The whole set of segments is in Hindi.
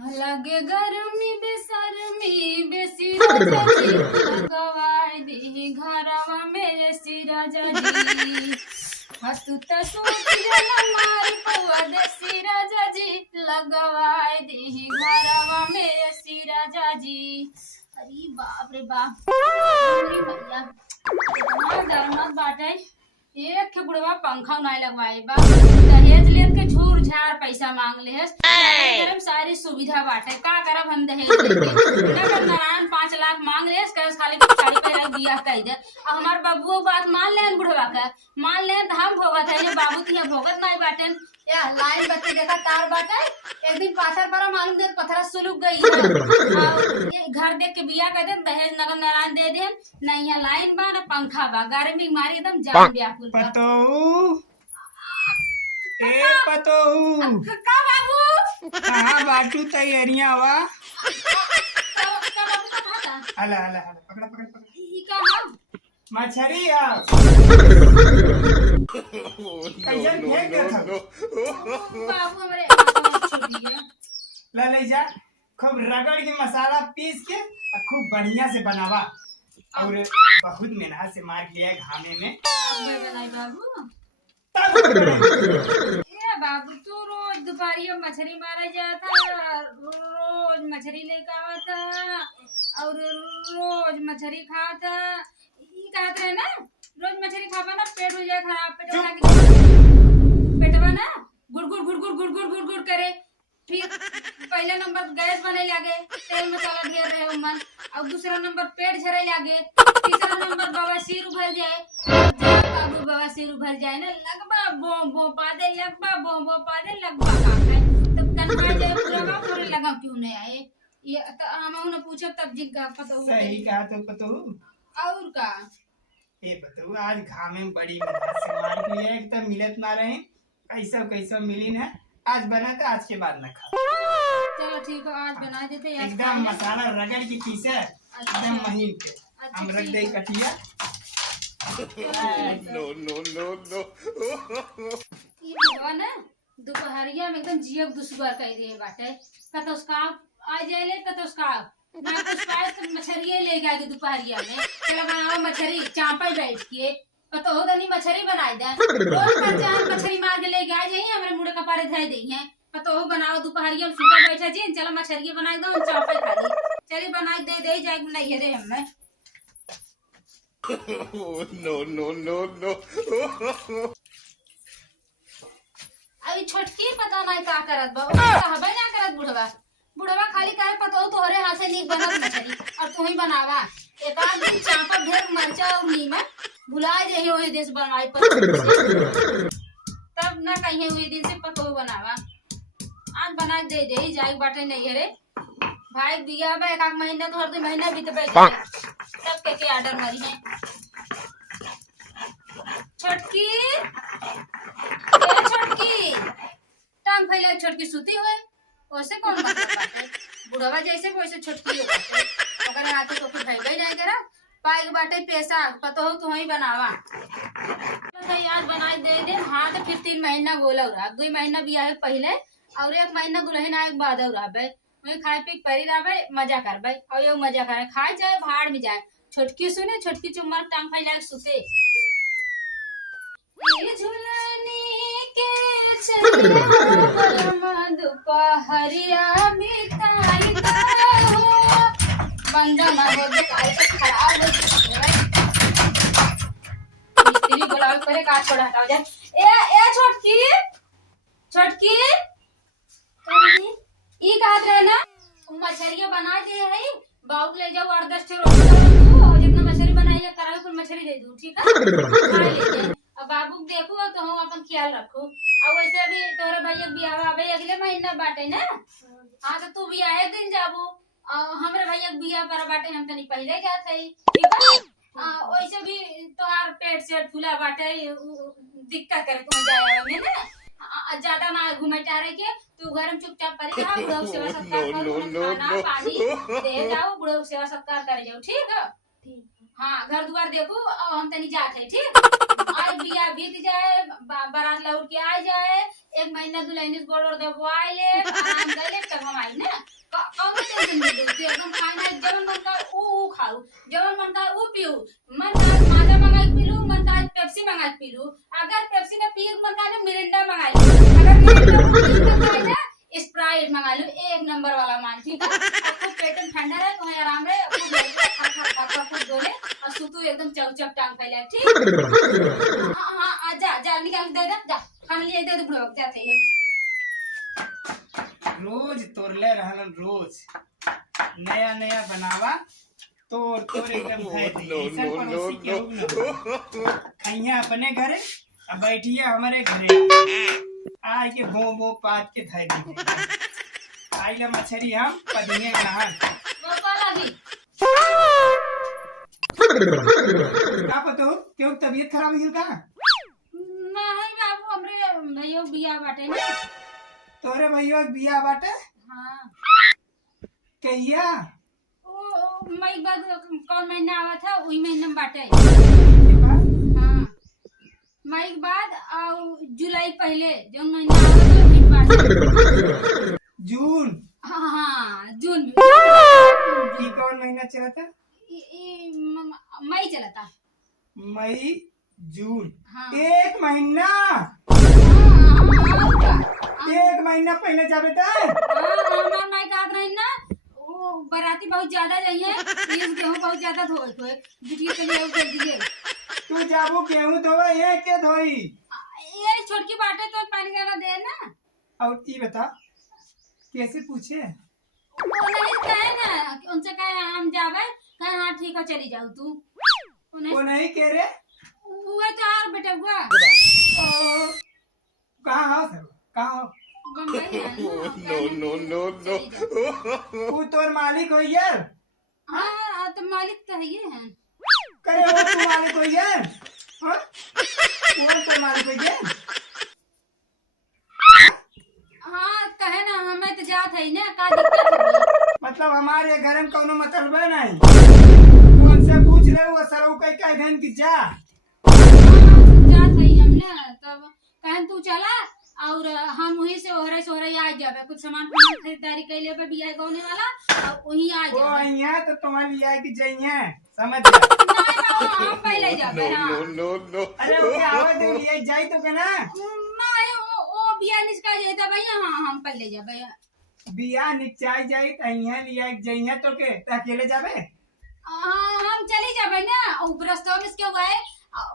लगे गर्मी बेसरमी बेसी राजा जी लगवाए दी घरवा में ऐसी राजा जी हसू तसूत जला मारी पौआ देसी राजा जी लगवाए दी घरवा में ऐसी राजा जी। अरे बाप रे बाप अरे भैया इतना दरमत बाटे एक के बुढ़वा पंखा नहीं लगवाए बा दहेज लेत के झूर झाड़ पैसा मांग ले है करम सारी सुविधा बाटे का करब हम दहेज लेके नारायण 5 लाख मांग ले कस खाली साड़ी पे दिया कह दे अब हमार बाबू बात मान ले बुढ़वा का मान ले तो हम भोगत है बाबू तिया भोगत नहीं बाटे या लाइन बत्ती देखा तार बाटे एक दिन पाथर पर मालूम दे पथरा सुलुक गई है ये घर देख के बिया कह दे दहेज नगर नारायण दे दे नहीं यहाँ लाइन बा ना पंखा बा गर्मी मारी एकदम जान व्याकुल पतोहू ए पतोहू का बाबू कहाँ बाटू तैयारियां हुआ का बाबू का था हला हला हला पकड़ा पकड़ पकड़ ई का हम मछली आ कैसे फेंक दे था बाबू हमरे छोड़ दिया ला ले जा खूब रगड़ के मसाला पीस के और खूब बढ़िया से बनावा और बहुत मेहनत से मार लिया घामे में अब बनाई बाबू तब ए बाबू तू रोज दोपहरिया मछली मारा जाता रोज मछली लेके आवता और रोज मछली खाता ई कहत रहे ना रोज मछली खाबा ना पेट हो जाए खराब पेटवा ना गुड़गुड़ गुड़गुड़ गुड़गुड़ गुड़गुड़ करे फिर पहला नंबर गैस बने लागे तेल मसाला ढेर रहे उमन और दूसरा नंबर पेट झरे लागे तीसरा नंबर बवासीर उभर जाए बाबू बवासीर उभर जाए ना लगबा बो बो पादे लगबा बो बो पादे लगबा का है तब कन्हा जाए पूरा पूरे लगा क्यों नहीं आए ये तो हम उन्हें पूछो तब जिग्गा पता सही कहा तो पतोहू और का ए बताओ आज घामे में बड़ी मेहनत से मार के लिए एक तो मिलत ना रहे कैसा कैसा मिली ना आज बना तो आज के बाद न खा चलो ठीक है आज बना देते हैं एकदम मसाला रगड़ के पीसे एकदम महीन के हम रख दे कटिया no no no no ये भगवान ना दोपहरिया में एकदम जियब दुश्मन कह दिए बाटे कत उसका आ जाए कत उसका मैं कुछ पाए तो मछली ले गए दोपहरिया में चलो बनाओ मछली चांपा बैठ के पता होगा नहीं मछली बनाई दे रोज चार मछली मार के ले गए जाइए हमारे मुंडे कपारे धय दे हैं पता हो बनाओ दोपहरिया में सूखा बैठा जी चलो मछली बनाई दो हम चांपा खा ली चलिए बनाई दे जाए नहीं है रे हमें no no no no अभी छोटकी पता नहीं का करत बा कहबे ना करत बुढ़वा बुढ़वा खाली काहे पता हो तोहरे हाथ से नीक बनत मछली और तू ही बनावा एक आध दिन चांपा ढेर मरचा और नीमक भुला जाइए वही देश बनाई पर तब ना कहीं वही दिन से पतो बनावा आज बना दे जाई बाटे नहीं है रे भाई बिया बा एक महीना तो हर 2 महीना बीतबे तब के ऑर्डर मरी है छोटकी छोटकी टांग फैला छोटकी सूती हुए वैसे कौन मतलब बाटे बुढ़वा जैसे वैसे छोटकी हो बाटे अगर हाथ तो फिर भैया जाए करा पाई बाटे पैसा पतो हो तू ही बनावा तो यार बनाई दे हाँ तो फिर 3 महीना गोला रहा 2 महीना बिया है पहले और 1 महीना दुल्हन आए बाद रहा वही खाए पी परी रहा मजा कर और ये मजा करे खाए जाए भाड़ में जाए छोटकी सुने छोटकी चुम्मा टांग फैला के सुते झुलनी के दोपहरिया बिताई बंदा ना हो खराब मिस्त्री बुलाओ करे काट छोड़ा हटाओ जा ए छोटकी छोटकी ई कहत रहे ना मछलियां बना दे है बाबू ले जाओ 8-10 रोटी जितना मछली बनाइए कराओ फिर मछली दे दूं ठीक है अब बाबू देखो तो हम अपन ख्याल रखो और वैसे भी तोरे भैया बियाह आवे अगले महीना बाटे ना हां तो तू भी आए दिन जाबो हमरे भैया बियाह पर बाटे हम तनी पहले जात है ठीक है वैसे भी तोहार पेट से फूला बाटे दिक्कत करे तू जाए ना ज्यादा ना घूमे टारे के तू घर में चुपचाप पड़ी रहा बुढ़ऊ सेवा सत्कार खाना पानी दे जाओ बुढ़ऊ सेवा सत्कार करे जाओ ठीक है हाँ घर द्वार देखो हम तनी जात है ठीक आज बिया बीत जाए बारात लौट के आ जाए 1 महीना दुल्हन गोड़ दबवाए ले आराम कर ले तब हम आई ना प्लेट मंगा लो, एक नंबर वाला माल, ठीक है। और खूब पेट में ठंडा रहे, तुम्हें आराम रहे, खूब लगे, खा खूब डोले और सुतू एकदम चौचक टांग फैला, ठीक। हाँ, जा जा निकाल दे दे, जा खाने लिए दे दे बुढ़वा क्या चाहिए। रोज तोड़ले रहलन, रोज नया नया बनावा, तोड़ एकदम खाए थे। No, ऐसा no, पड़ोसी no, केहू न no. हो। अइया अपने घरे अब बैठिए हमारे घरे आय के बो पात के धर दी आई ले मछरी हम पदिए नहान वो कल अभी का पतो केहू तबीयत खराब हो का नहीं बाबू, हमरे भैया बिया बाटे ना। तोरे भैया बिया बाटे हाँ, कहिया ओ मई बाद कौन महीना आवा था, वही महीना में बाटे। के बाद हाँ, मई के बाद और जुलाई पहले जो महीना आवा था वही बाटे। जून हाँ, जून में। की कौन महीना चला था मई चला था। मई जून हाँ। एक महीना और क्या? एक महीना पहले जाबे था हमार माई कहत रही ना, वो बराती बहुत ज्यादा जाइए, प्लीज गेहूं बहुत ज्यादा धोए थे, बिटिया के लिए कर दिए। तू जाबू गेहूं धोवा ये के धोई ये छोटकी बाटे तो पानी वाला दे ना। और ई बता कैसे पूछे वो नहीं कहे ना, उनसे कहे हम जावे, कहे हाँ ठीक है चली जाओ तू। वो नहीं कह रहे वो तो यार बेटा हुआ कहाँ हो सर कहाँ हो बम्बई है No, no, no, no. तू तोर मालिक हो यार हाँ तो मालिक तो ये है। करे वो तू मालिक हो यार हाँ? वो तोर मालिक हो यार हाँ कहे ना, हमें तो जात है ना, का दिक्कत है? मतलब हमारे घर में कोनो मतलब है नहीं तू उनसे पूछ ले वो सरऊ कह देन कि जा जात है हमने, तब कहे तू चला और हम वहीं से ओहरे सोहरे आ जावे, कुछ सामान खरीदारी कर ले बिया गौने वाला और वहीं आ वो जावे। यहाँ तो तुम्हारे लिए कि जाइए समझ जा नहीं बाबू, हम पहले जावे। No, हाँ no, no, no. अरे ओके आवाज दे लिए जाई तो के ना नहीं, वो बिया निष्का जाता भैया। हाँ हम पहले जावे। बिया निचाई जाई तहिया लिया जाइए तो के त अकेले जाबे हाँ हम चली जावे ना, रस्तों में इसके हुआ है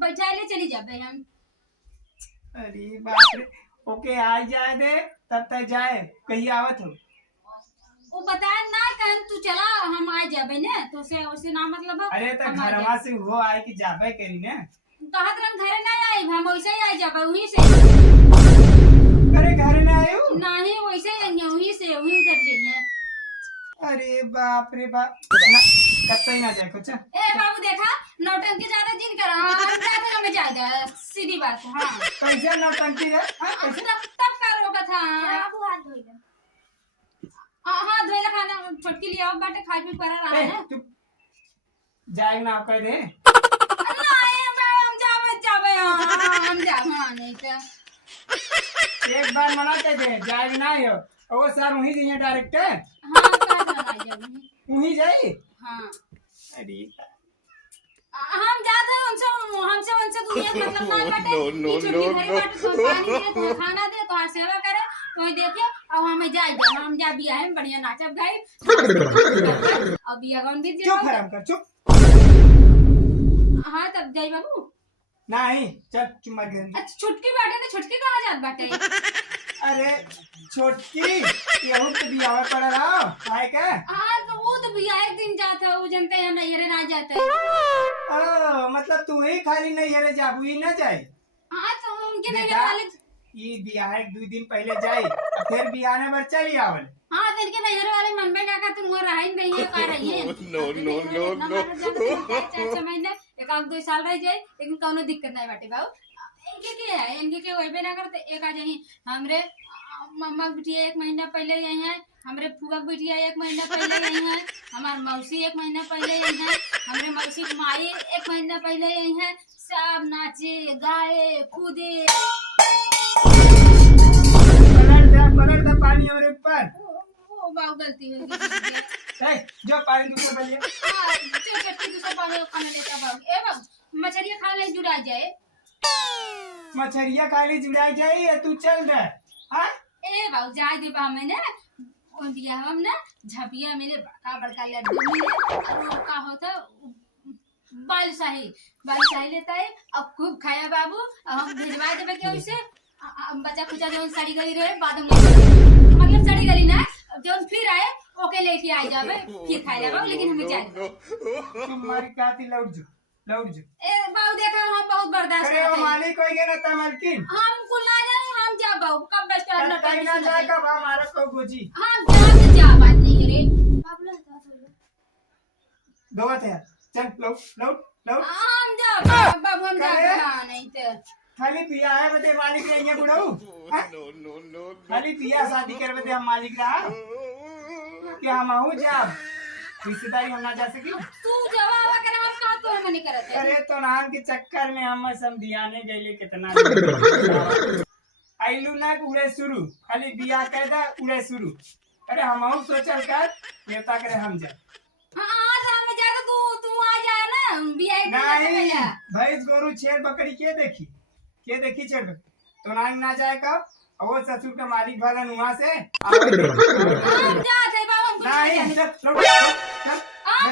बैठा ले चली जावे हम। अरे बाप रे ओके आ जाए दे तब तक जाए कहीं आवत हो वो बताए ना, कहे तू चला हम आ जावे ना, तो उसे ना मतलब अरे तो हम आ घरवा से वो आए कि जाबे करी ने कहत रंग घरे ना आई, हम वैसे ही आ जावे वहीं से। अरे घर में आयो नहीं वैसे ही आएंगे, वहीं से वहीं उतर जाइए। अरे बाप रे बाप ना कतई ना जाए कुछ ए बाबू देखा, नौटंकी ज्यादा जिन कर, हम ज्यादा हमें ज्यादा सीधी बात है। हाँ कैसे नौटंकी है हाँ, कैसे तब कर होगा था। बाबू हाथ धोई ले। हाँ धोइला खाना छोटकी लिया बाटे खाई पी कर रहा ए, है। तू जाए ना कह दे नहीं हम जावे हम जावे। हाँ नहीं तो एक बार मना कर दे जाए ना हो ओ सर वहीं जाइए डायरेक्ट हाँ का करना जावे। वहीं जाई हाँ अरे हम जाते हैं हमसे उनसे दुनिया मतलब ना बाटे। No, no, कि no, छोटकी no. घरे बाटे, तो पानी दे, तो खाना दे, तो सेवा करे, तो देखे और हमें जाए हम जा बिया है बढ़िया नाचब गाई और बिया गाउन भी चुप हराम कर चुप हाँ तब जाई बाबू। नहीं चल चुम्मा दे अच्छा छुटकी बाटे ना, छुटकी कहाँ जात बाटे? अरे छोटकी यहू तो बियाह पड़ रहा है क्या हाँ तो वो तो बिया एक दिन जाता है, वो जनते हैं नैहरे ना जाते हैं। ओ मतलब तू ही खाली नहीं हरे जाबू ही ना जाए हाँ तो उनके नैहरे देखा? वाले ये बियाह एक 2 दिन पहले जाई फिर बियाह ने बर चली आवल हाँ तो इनके नैहरे वाले मन में काका तुम वो रहा ही नहीं है, का रही है। No, no, no, no. 4 महीने एक आध 2 साल रह जाए, लेकिन कोनो दिक्कत नहीं बाटे बाबू। इनके क्या है, इनके के वही ना करते एक आ जाही हमरे मम्मा बिटिया 1 महीना पहले यही है, हमरे फूफा बिटिया 1 महीना पहले यही है, हमार मौसी 1 महीना पहले यही है, हमरे मौसी की माई 1 महीना पहले यही है। सब नाचे गाए कूदे। पलट दे पानी और ऊपर वो बाबू गलती हो गई। जो पानी दूसरे बलिए हाँ चटकी दूसरा पानी खाना लेता बाबू। ए बाबू मछलियाँ खा ले जुड़ा जाए। मछरिया खाली जुड़ाई जाई या तू चल दे हाँ ए बाबू जाए दे बा हमें ना, उन बिया हम ना झपिया मेरे बड़का बड़का लड्डू मिले और वो का होता बालशाही लेता है अब खूब खाया बाबू अब हम भिजवा देबे के उसे बच्चा कुचा जो सड़ी गली रहे बाद में मतलब सड़ी गली ना जो फिर आए ओके लेके आ जावे फिर खा जावे लेकिन हमें चाहिए तुम्हारी काती लौट जो ए बाबू देखा हम बहुत बर्दाश्त अरे वो करते हैं मालिक कोई के ना ता मालकिन हम कुल ना जाए हम जा बाबू कब बेस्ट करना कहीं ना जाए कब हमारा को गोजी हम जा बात नहीं रे बाबू ला दो थे चल लौट हम जा बाबू हम जा नहीं तो खाली पिया है बते मालिक रे ये बुढ़ऊ No, no, no, खाली पिया शादी कर बते हम मालिक रहा क्या हम आहू जाब रिश्तेदारी हम ना जा सकी तू जवाब अगर हम का तो हम नहीं करते अरे तो नाम के चक्कर में हम समझियाने गए कितना आइलू ना उड़े शुरू खाली बिया कर दा उड़े शुरू अरे हम आहू सोचल कर नेता करे हम जा हां हम जा तो तू आ जा ना बिया नहीं भैंस गोरू छेड़ बकरी के देखी छेड़ तो ना जाए कब वो ससुर का मालिक भला नुआ से हम जा थे बाबू हम नहीं हम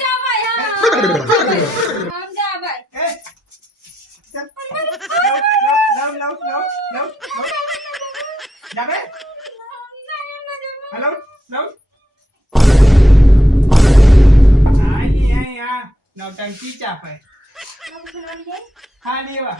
जा भाई हम जा भाई जाबे हेलो लो आई है यहाँ नौटंकी चाप है खा लिए बा